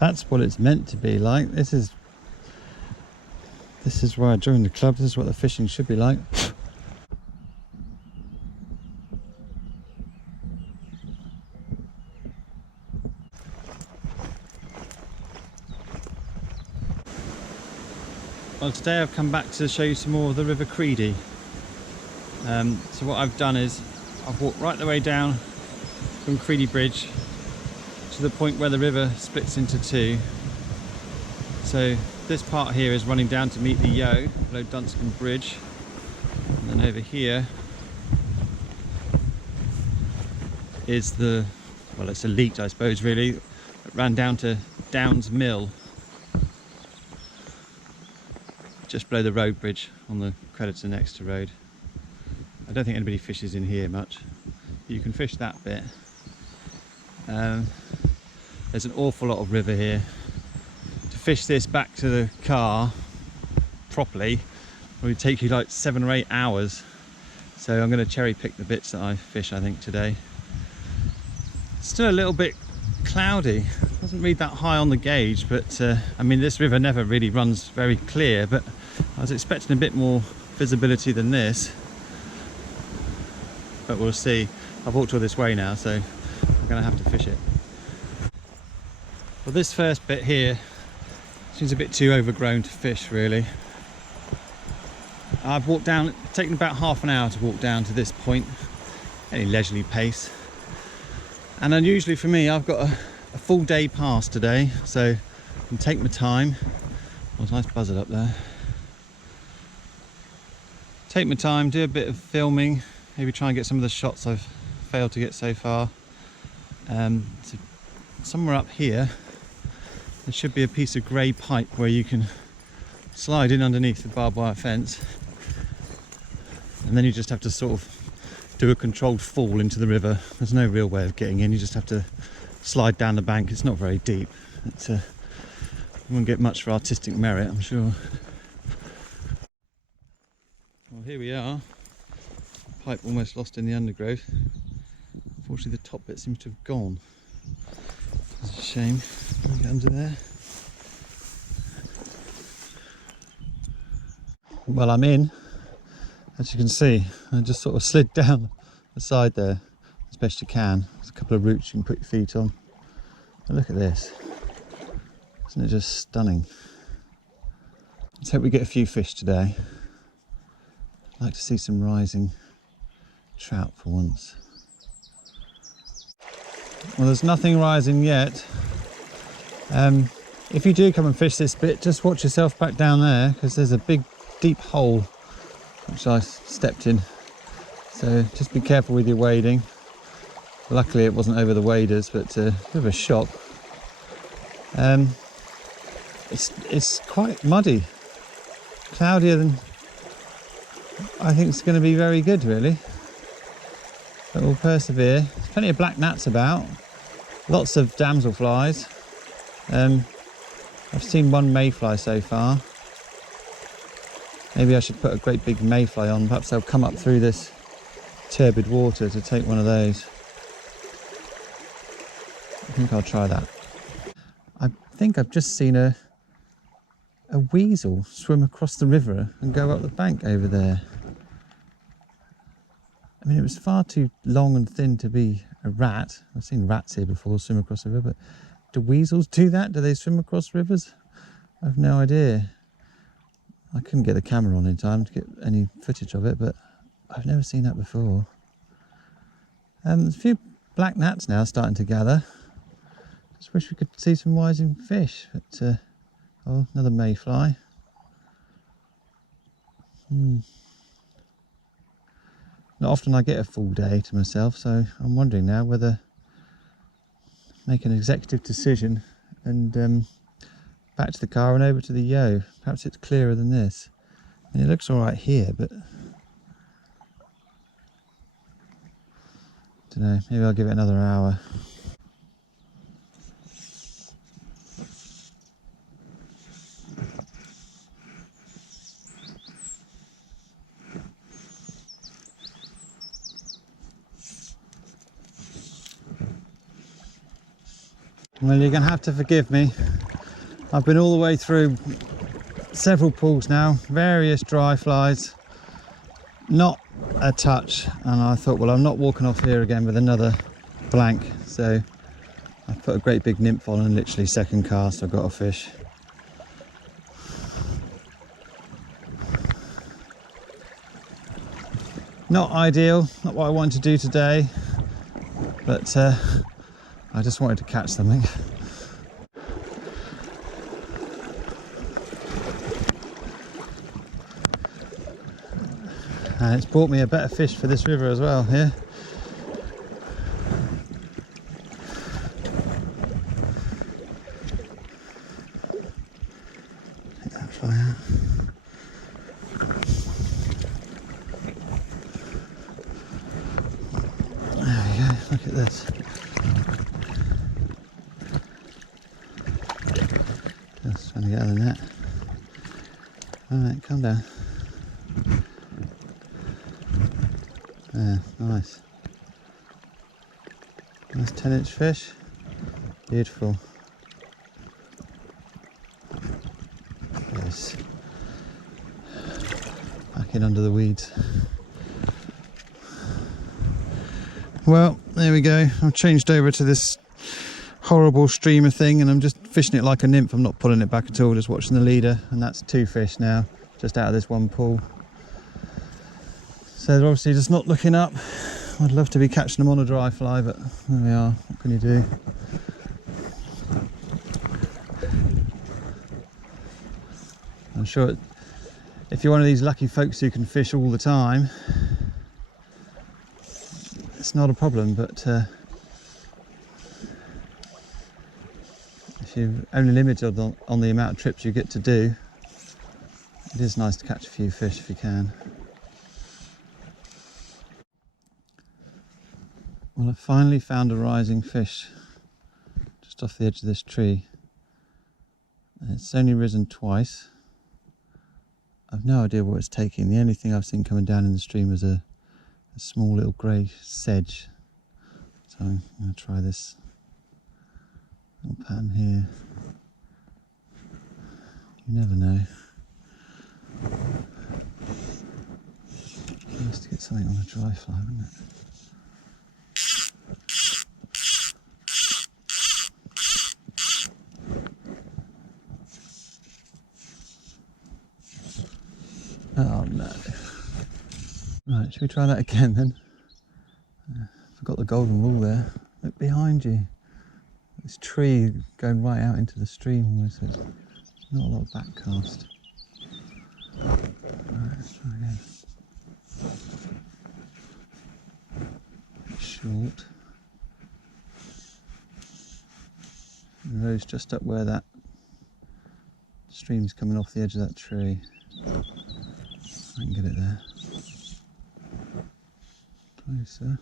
That's what it's meant to be like. This is why I joined the club. This is what the fishing should be like. Well, today I've come back to show you some more of the River Creedy. So what I've done is I've walked right the way down from Creedy Bridge to the point where the river splits into two. So this part here is running down to meet the Yeo below Dunscombe Bridge, and then over here is the, well, it's a leat I suppose really, that ran down to Downs Mill, just below the road bridge on the Creditor next to road. I don't think anybody fishes in here much, but you can fish that bit. There's an awful lot of river here. To fish this back to the car properly it would take you like 7 or 8 hours, so I'm going to cherry pick the bits that I fish I think today. It's still a little bit cloudy, doesn't read that high on the gauge, but I mean this river never really runs very clear, but I was expecting a bit more visibility than this, but we'll see. I've walked all this way now, so I'm going to have to fish it. Well, this first bit here seems a bit too overgrown to fish really. I've walked down, taken about half an hour to walk down to this point, any leisurely pace. And unusually for me, I've got a full day pass today, so I can take my time. Oh, there's a nice buzzard up there. Take my time, do a bit of filming, maybe try and get some of the shots I've failed to get so far. So somewhere up here, there should be a piece of grey pipe where you can slide in underneath the barbed wire fence, and then you just have to sort of do a controlled fall into the river. There's no real way of getting in, you just have to slide down the bank. It's not very deep. You won't get much for artistic merit, I'm sure. Well, here we are. Pipe almost lost in the undergrowth. Unfortunately the top bit seems to have gone. It's a shame. Get under there. Well, I'm in. As you can see, I just sort of slid down the side there as best you can. There's a couple of roots you can put your feet on. But look at this. Isn't it just stunning? Let's hope we get a few fish today. I'd like to see some rising trout for once. Well, there's nothing rising yet. If you do come and fish this bit, just watch yourself back down there, because there's a big deep hole which I stepped in, so just be careful with your wading. Luckily it wasn't over the waders, but a bit of a shock. It's quite muddy, cloudier than I think it's going to be very good really, but we'll persevere. There's plenty of black gnats about, lots of damselflies. I've seen one mayfly so far. Maybe I should put a great big mayfly on, perhaps they'll come up through this turbid water to take one of those. I think I'll try that. I think I've just seen a weasel swim across the river and go up the bank over there. I mean, it was far too long and thin to be a rat. I've seen rats here before swim across the river, but do weasels do that? Do they swim across rivers? I have no idea. I couldn't get the camera on in time to get any footage of it, but I've never seen that before. There's a few black gnats now starting to gather. Just wish we could see some rising fish, but oh, another mayfly. Not often I get a full day to myself, so I'm wondering now whether make an executive decision and back to the car and over to the Yeo. Perhaps it's clearer than this. I mean, it looks all right here, but I don't know, maybe I'll give it another hour. Well, you're gonna have to forgive me. I've been all the way through several pools now, various dry flies, not a touch, and I thought, well, I'm not walking off here again with another blank, so I put a great big nymph on and literally second cast I got a fish. Not ideal, not what I wanted to do today, but I just wanted to catch something. And it's brought me a better fish for this river as well here. Take that fly out. There we go, look at this. Just trying to get out of the net. Alright, calm down. Yeah, nice. Nice 10-inch fish. Beautiful. Yes. Back in under the weeds. Well, there we go. I've changed over to this horrible streamer thing and I'm just fishing it like a nymph. I'm not pulling it back at all, just watching the leader, and that's 2 fish now, just out of this one pool. So they're obviously just not looking up. I'd love to be catching them on a dry fly, but there we are. What can you do? I'm sure if you're one of these lucky folks who can fish all the time, it's not a problem, but if you're only limited on the amount of trips you get to do, it is nice to catch a few fish if you can. Well, I finally found a rising fish just off the edge of this tree. It's only risen twice. I've no idea what it's taking. The only thing I've seen coming down in the stream was a small little grey sedge. So I'm going to try this little pattern here. You never know. Nice to get something on a dry fly, wouldn't it? Oh no. Right, should we try that again then? Forgot the golden rule there. Look behind you. This tree going right out into the stream almost. So not a lot of back cast. Alright, let's try again. Short. And rose just up where that stream's coming off the edge of that tree. I can get it there. Closer.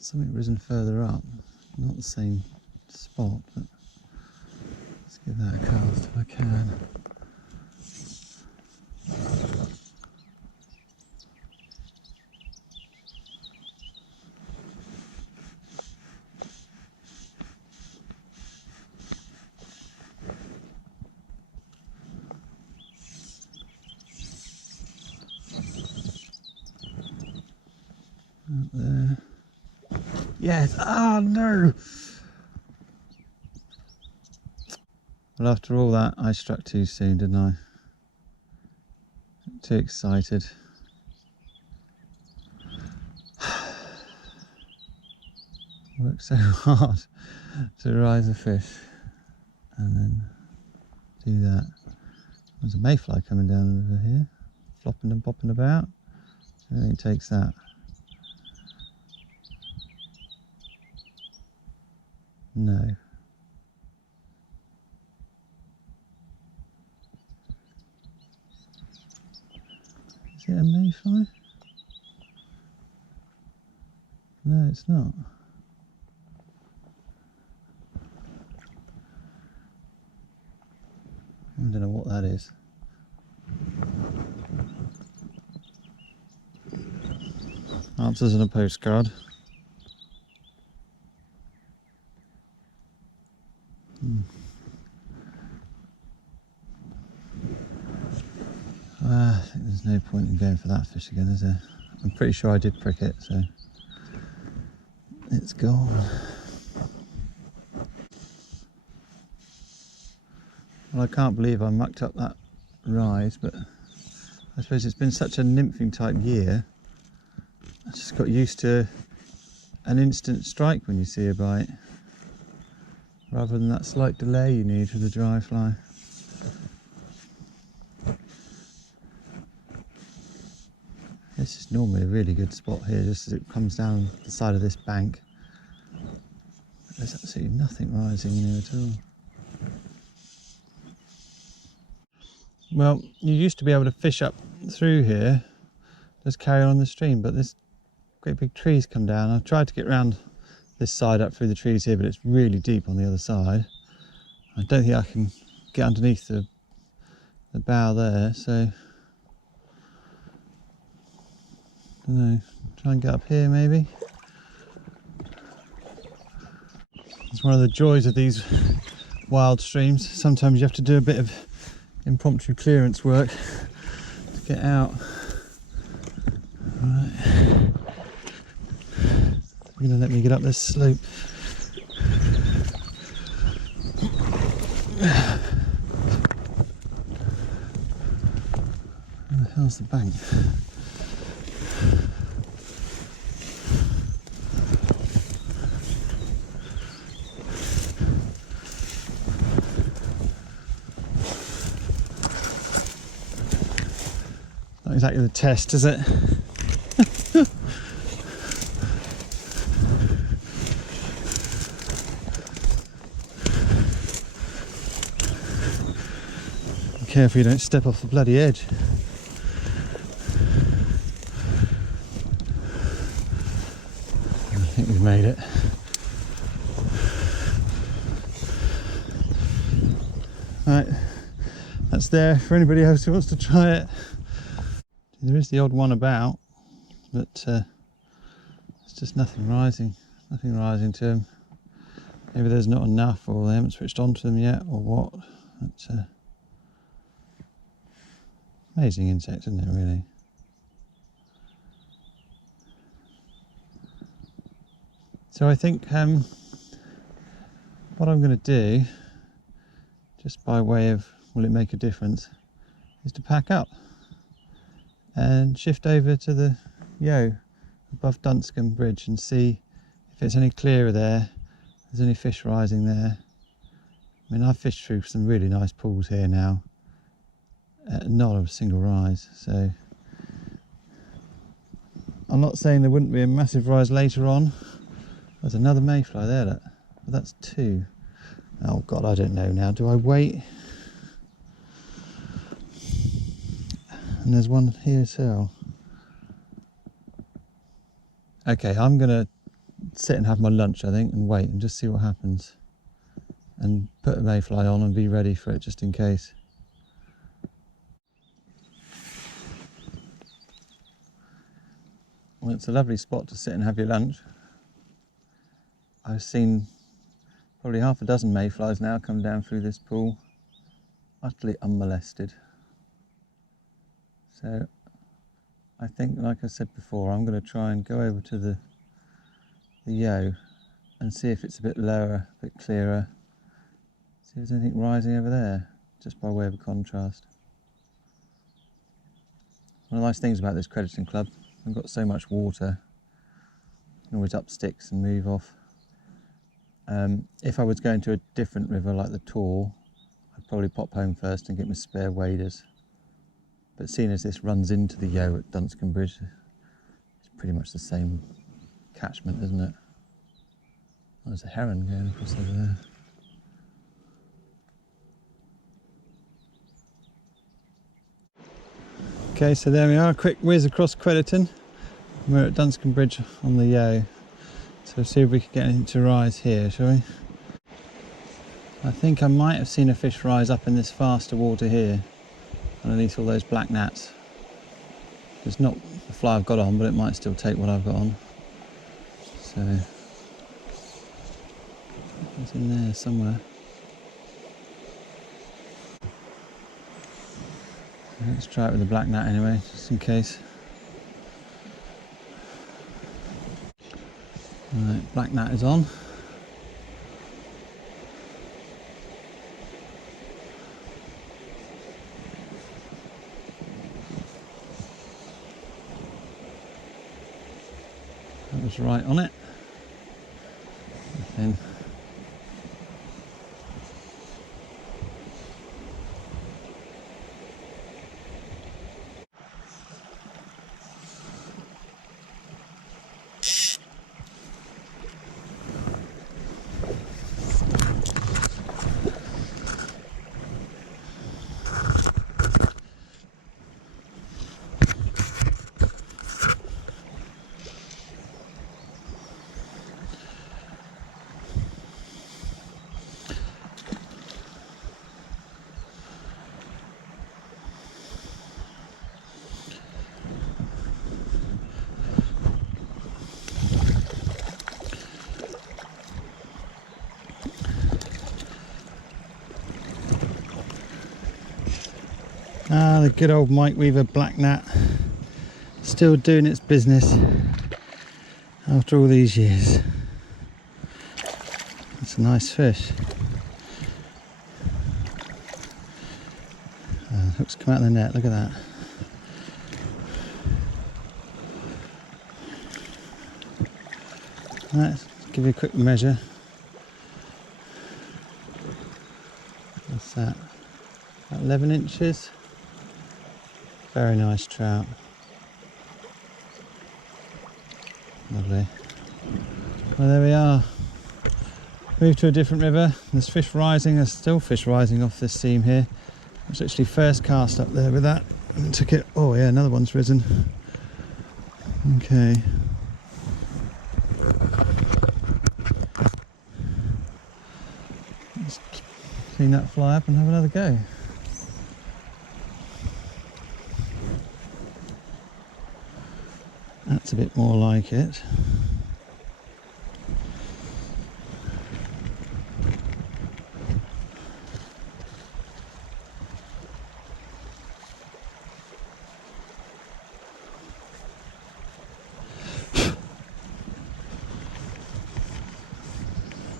Something risen further up, not the same spot, but let's give that a cast if I can. Out there. Yes! Oh no! Well, after all that, I struck too soon, didn't I? Too excited. Worked so hard to rise a fish and then do that. There's a mayfly coming down the river here, flopping and popping about. Everything takes that. No. Is it a mayfly? No, it's not. know what that is. Answers in a postcard. I think there's no point in going for that fish again, is there? I'm pretty sure I did prick it, so it's gone. Well, I can't believe I mucked up that rise, but I suppose it's been such a nymphing type year. I just got used to an instant strike when you see a bite, rather than that slight delay you need for the dry fly. This is normally a really good spot here, just as it comes down the side of this bank. There's absolutely nothing rising here at all. Well, you used to be able to fish up through here, just carry on the stream, but this great big trees come down. I've tried to get round this side up through the trees here, but it's really deep on the other side. I don't think I can get underneath the bough there, so I don't know, try and get up here maybe. It's one of the joys of these wild streams. Sometimes you have to do a bit of impromptu clearance work to get out. Right. You're gonna let me get up this slope. Where the hell's the bank? Not exactly the test, is it? Be careful you don't step off the bloody edge. I think we've made it. Right, that's there for anybody else who wants to try it. There is the odd one about, but it's just nothing rising to them. Maybe there's not enough, or they haven't switched on to them yet, or what. But, amazing insect, isn't it, really? So I think what I'm going to do, just by way of will it make a difference, is to pack up and shift over to the Yo above Dunscombe Bridge and see if it's any clearer there, if there's any fish rising there. I mean, I've fished through some really nice pools here now, not a single rise, so I'm not saying there wouldn't be a massive rise later on. There's another mayfly there, look. But that's two. Oh God, I don't know now. Do I wait? And there's one here as well. Okay, I'm gonna sit and have my lunch, I think, and wait and just see what happens. And put a mayfly on and be ready for it just in case. Well, it's a lovely spot to sit and have your lunch. I've seen probably half a dozen mayflies now come down through this pool, utterly unmolested. So I think, like I said before, I'm going to try and go over to the Yo and see if it's a bit lower, a bit clearer. See if there's anything rising over there, just by way of a contrast. One of the nice things about this crediting club, we've got so much water, you can always up sticks and move off. If I was going to a different river like the Tor, I'd probably pop home first and get my spare waders. But seeing as this runs into the Yo at Dunscombe Bridge, it's pretty much the same catchment, isn't it? Oh, there's a heron going across over there. Okay, so there we are, a quick whiz across Crediton. We're at Dunscombe Bridge on the Yo. So see if we can get anything to rise here, shall we? I think I might have seen a fish rise up in this faster water here, underneath all those black gnats. It's not the fly I've got on, but it might still take what I've got on. So it's in there somewhere. Let's try it with the black gnat anyway, just in case. Right, black gnat is on. That was right on it. Nothing. Ah, the good old Mike Weaver black gnat, still doing its business after all these years. It's a nice fish. Hooks come out of the net, look at that. Let's give you a quick measure. What's that? About 11 inches. Very nice trout. Lovely. Well, there we are. Moved to a different river. There's fish rising. There's still fish rising off this seam here. I was actually first cast up there with that and took it. Oh yeah, another one's risen. Okay. Let's clean that fly up and have another go. That's a bit more like it.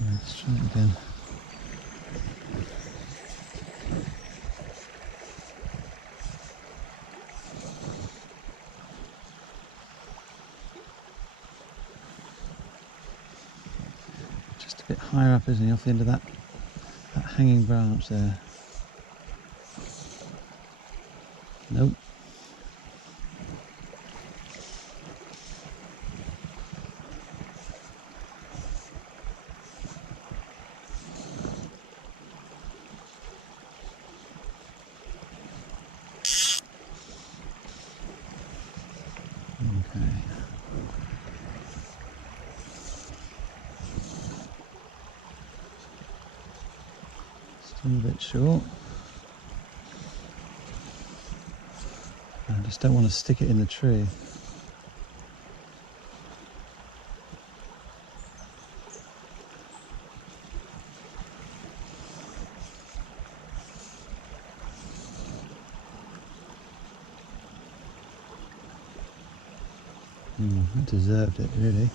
Let's try it again. Just a bit higher up, isn't he, off the end of that hanging branch there. Nope. Okay. Still a bit short. I just don't want to stick it in the tree. It deserved it, really.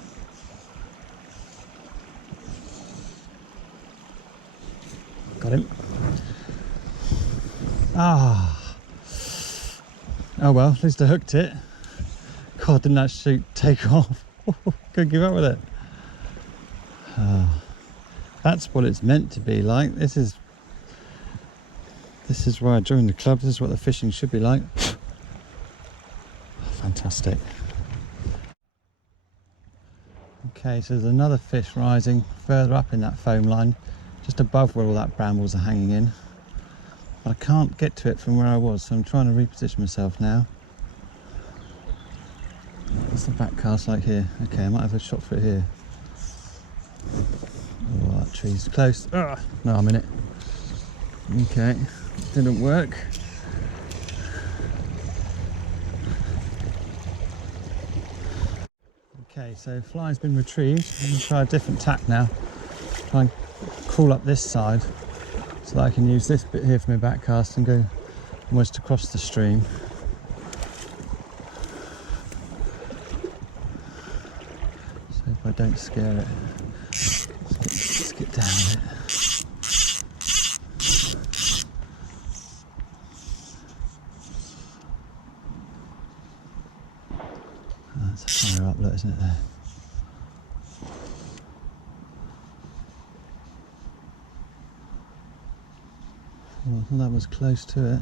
Got him. Ah. Oh well, at least I hooked it. God, didn't that shoot take off? Couldn't give up with it. That's what it's meant to be like. This is why I joined the club. This is what the fishing should be like. Fantastic. Okay, so there's another fish rising further up in that foam line, just above where all that brambles are hanging in. But I can't get to it from where I was, so I'm trying to reposition myself now. What's the back cast like here? Okay, I might have a shot for it here. Oh, that tree's close. No, I'm in it. Okay, didn't work. Okay, so fly's been retrieved. I'm going to try a different tack now. Try and crawl up this side so that I can use this bit here for my back cast and go almost across the stream. So if I don't scare it, let's get down a bit. That's higher up, look, isn't it there? Well, that was close to it.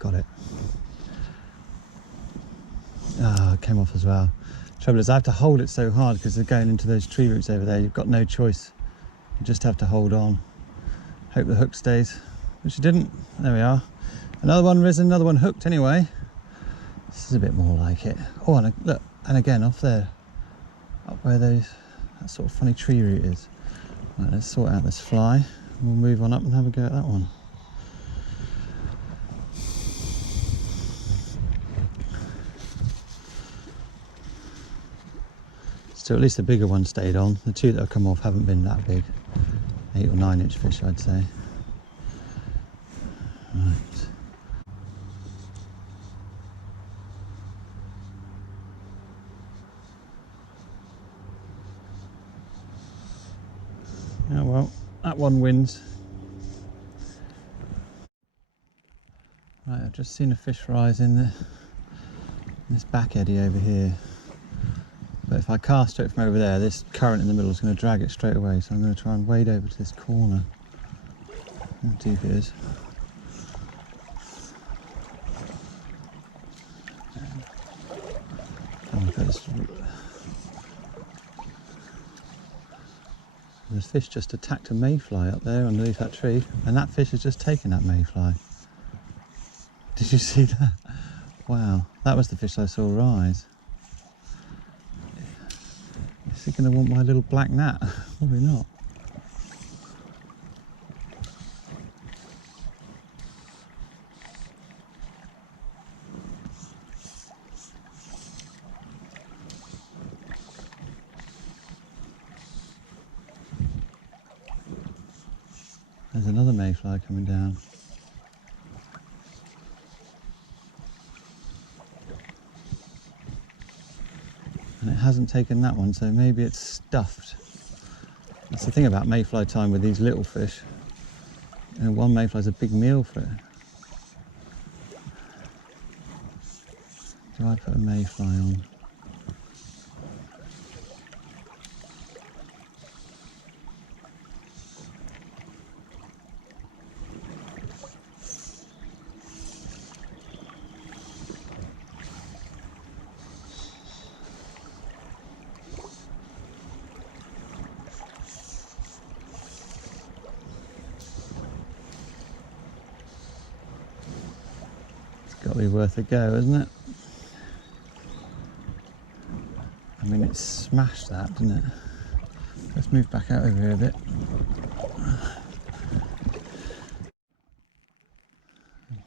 Got it. Ah, it came off as well. Trouble is I have to hold it so hard because they're going into those tree roots over there. You've got no choice. You just have to hold on. Hope the hook stays, which it didn't. There we are. Another one risen, another one hooked anyway. This is a bit more like it. Oh, and look, and again off there, up where that sort of funny tree root is. Right, let's sort out this fly. We'll move on up and have a go at that one. So at least the bigger one stayed on. The two that have come off haven't been that big. 8 or 9 inch fish, I'd say. Right. Oh well, that one wins. Right, I've just seen a fish rise in this back eddy over here. But if I cast straight from over there, this current in the middle is going to drag it straight away. So I'm going to try and wade over to this corner. How deep it is. This fish just attacked a mayfly up there underneath that tree, and that fish has just taken that mayfly. Did you see that? Wow, that was the fish I saw rise. Is he going to want my little black gnat? Probably not. There's another mayfly coming down. And it hasn't taken that one, so maybe it's stuffed. That's the thing about mayfly time with these little fish. You know, one mayfly's a big meal for it. Do I put a mayfly on? Got to be worth a go, isn't it? I mean, it smashed that, didn't it? Let's move back out over here a bit.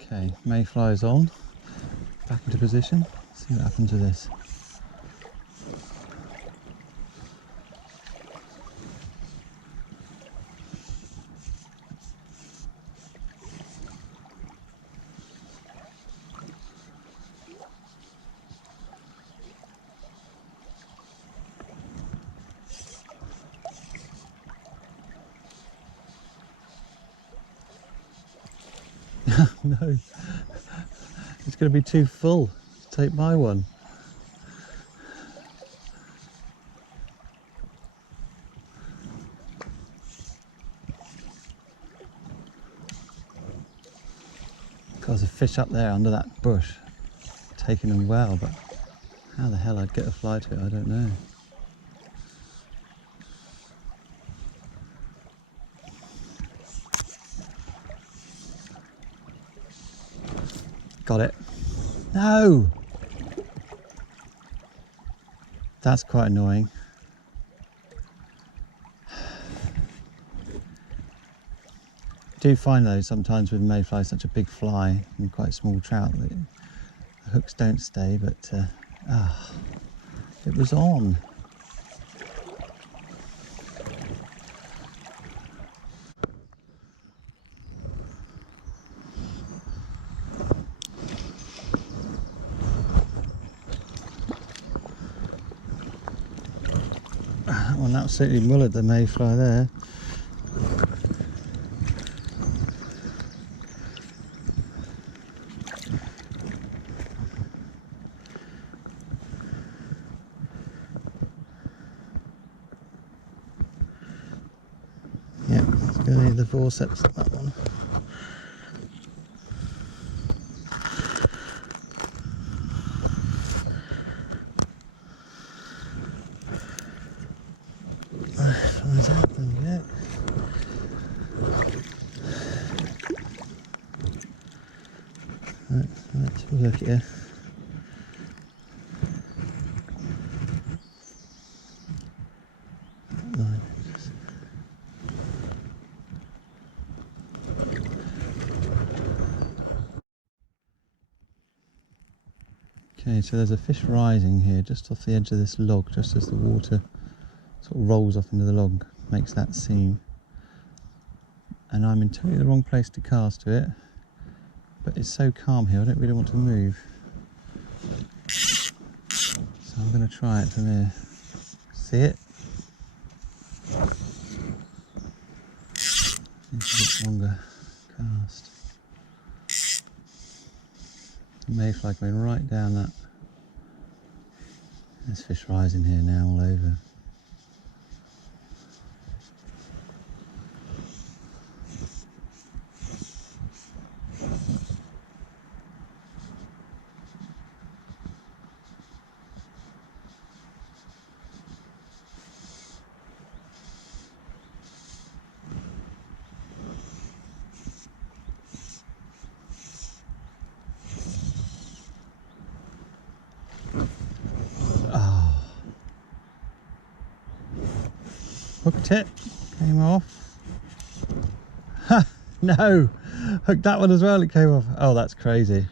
Okay, mayfly's on. Back into position. See what happens with this. No, going to be too full to take my one. There's a fish up there under that bush, taking them well, but how the hell I'd get a fly to it, I don't know. Got it. No! That's quite annoying. I do find though sometimes with mayfly such a big fly and quite small trout that the hooks don't stay, but it was on. That one absolutely mullered the mayfly there. Yeah, it's going to need the forceps on that one. Flies out, there we go. Right, let's have a look here. Okay, so there's a fish rising here just off the edge of this log, just as the water sort of rolls off into the log, makes that seam. And I'm in totally the wrong place to cast to it, but it's so calm here I don't really want to move. So I'm going to try it from here. See it? It's a bit longer cast. Mayfly going right down that. There's fish rising here now all over. Hooked it, came off. Ha! No! Hooked that one as well, it came off. Oh, that's crazy.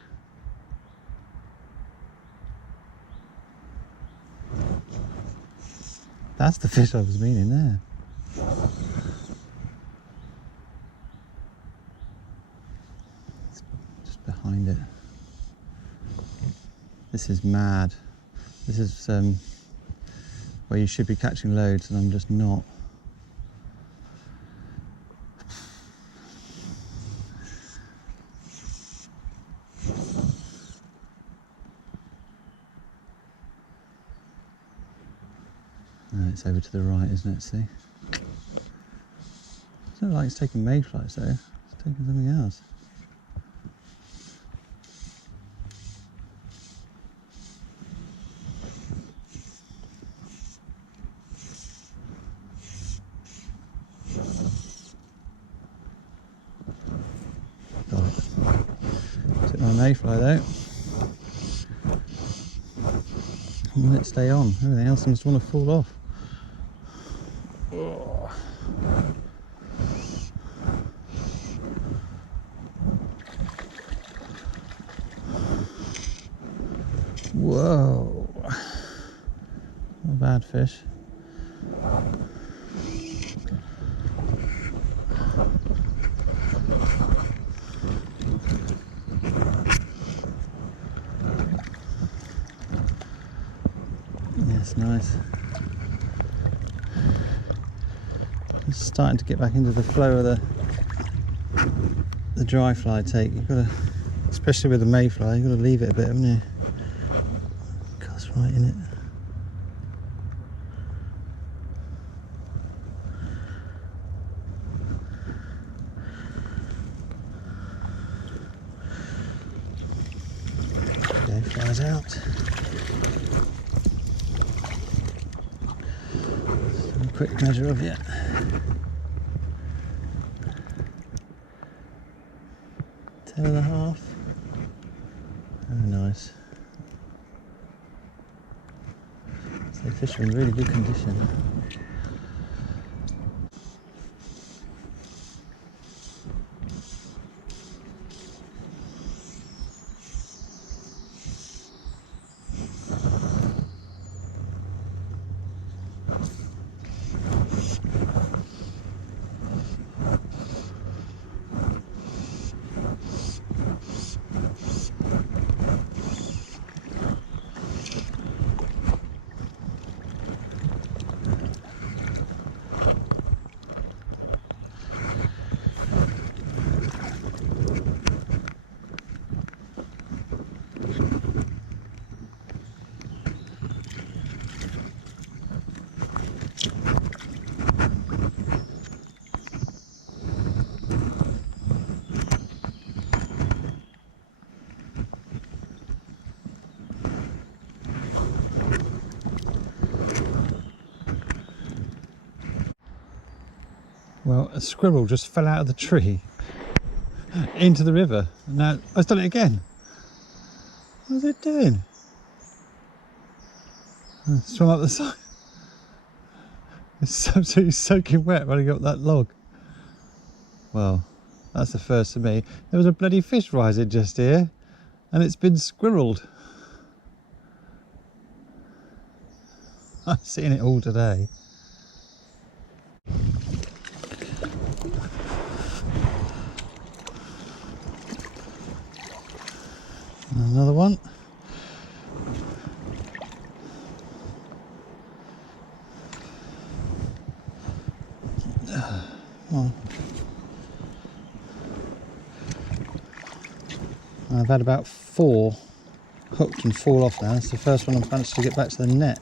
That's the fish I was meaning there. It's just behind it. This is mad. This is where you should be catching loads and I'm just not. It's over to the right, isn't it? See? It's not like it's taking mayflies though, it's taking something else. Got it. Took my mayfly though. And let it stay on, everything else seems to want to fall off. Whoa, not a bad fish. Yes, nice. It's starting to get back into the flow of the dry fly take. You've got to Especially with the mayfly, you've got to leave it a bit, haven't you? Cast right in it. Okay, flies out. Just a quick measure of it. 10.5. Very nice. So the fish are in really good condition. Well, a squirrel just fell out of the tree into the river. And now it's done it again. What is it doing? Swim up the side. It's absolutely soaking wet running up that log. Well, that's the first for me. There was a bloody fish rising just here and it's been squirreled. I've seen it all today. Another one. Oh. I've had about 4 hooked and fall off now. It's the first one I've managed to get back to the net.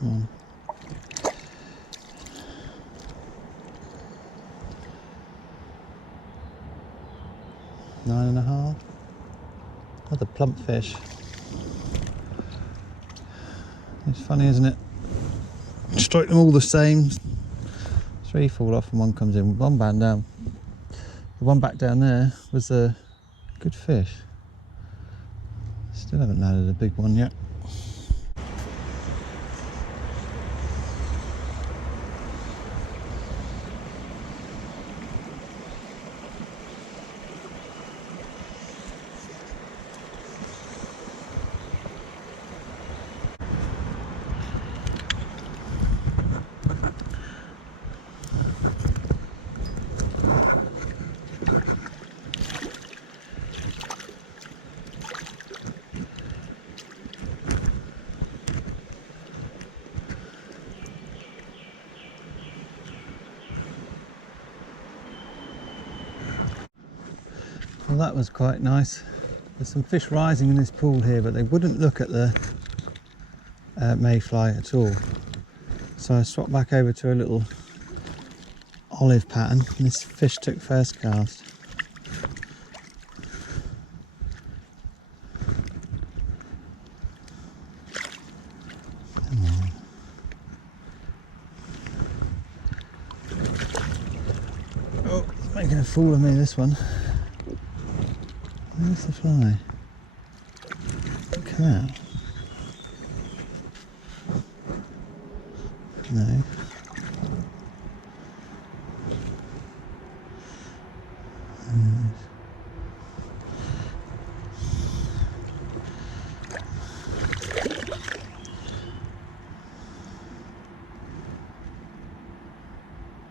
Come on. Nine and a half. Another plump fish. It's funny, isn't it? Strike them all the same. 3 fall off and 1 comes in. 1 back down. The one back down there was a good fish. Still haven't landed a big one yet. Well, that was quite nice. There's some fish rising in this pool here, but they wouldn't look at the mayfly at all. So I swapped back over to a little olive pattern, and this fish took first cast. Come on. Oh, it's making a fool of me, this one. Where's the fly? Come out. No.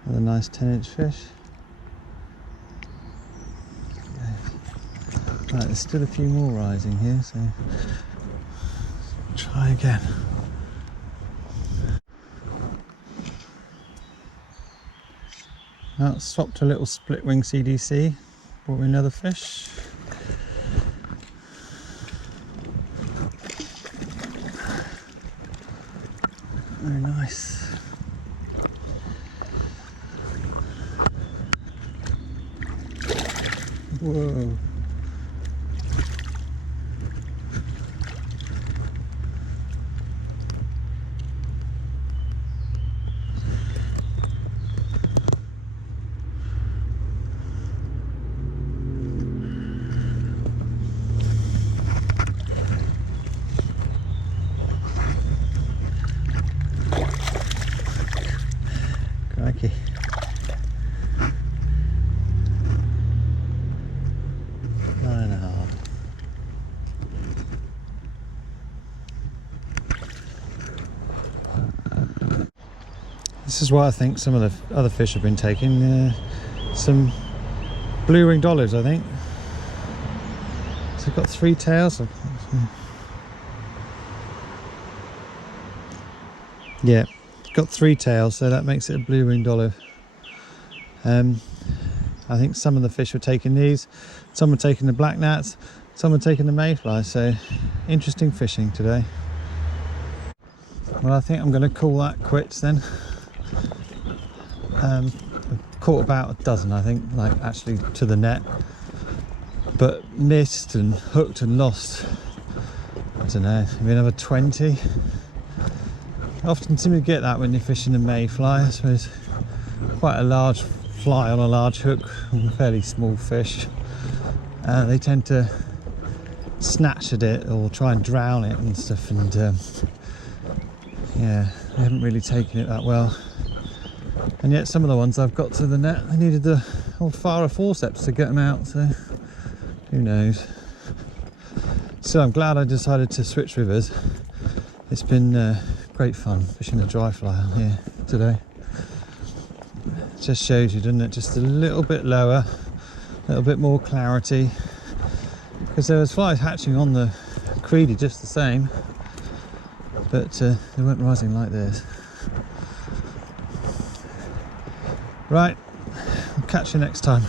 Another nice 10-inch fish. Right, there's still a few more rising here, so let's try again. Now, swapped to a little split wing CDC, brought me another fish. Very nice. Whoa. Crikey. Nine and a half. This is why I think some of the other fish have been taking some blue-ringed olives, I think. So I've got 3 tails. Yeah, got 3 tails, so that makes it a blue-ringed olive. I think some of the fish were taking these, some were taking the black gnats, some were taking the mayfly, so interesting fishing today. Well, I think I'm going to call that quits then. I've caught about a dozen, I think, like actually to the net, but missed and hooked and lost, I don't know, maybe another 20. I often seem to get that when you're fishing a mayfly. I suppose quite a large fly on a large hook on fairly small fish. They tend to snatch at it or try and drown it and stuff, and yeah, they haven't really taken it that well. And yet some of the ones I've got to the net, they needed the old Farah forceps to get them out, so who knows. So I'm glad I decided to switch rivers. It's been great fun fishing a dry fly on here today. It just shows you, doesn't it, just a little bit lower, a little bit more clarity, because there was flies hatching on the creedy just the same, but they weren't rising like this. Right, I'll catch you next time.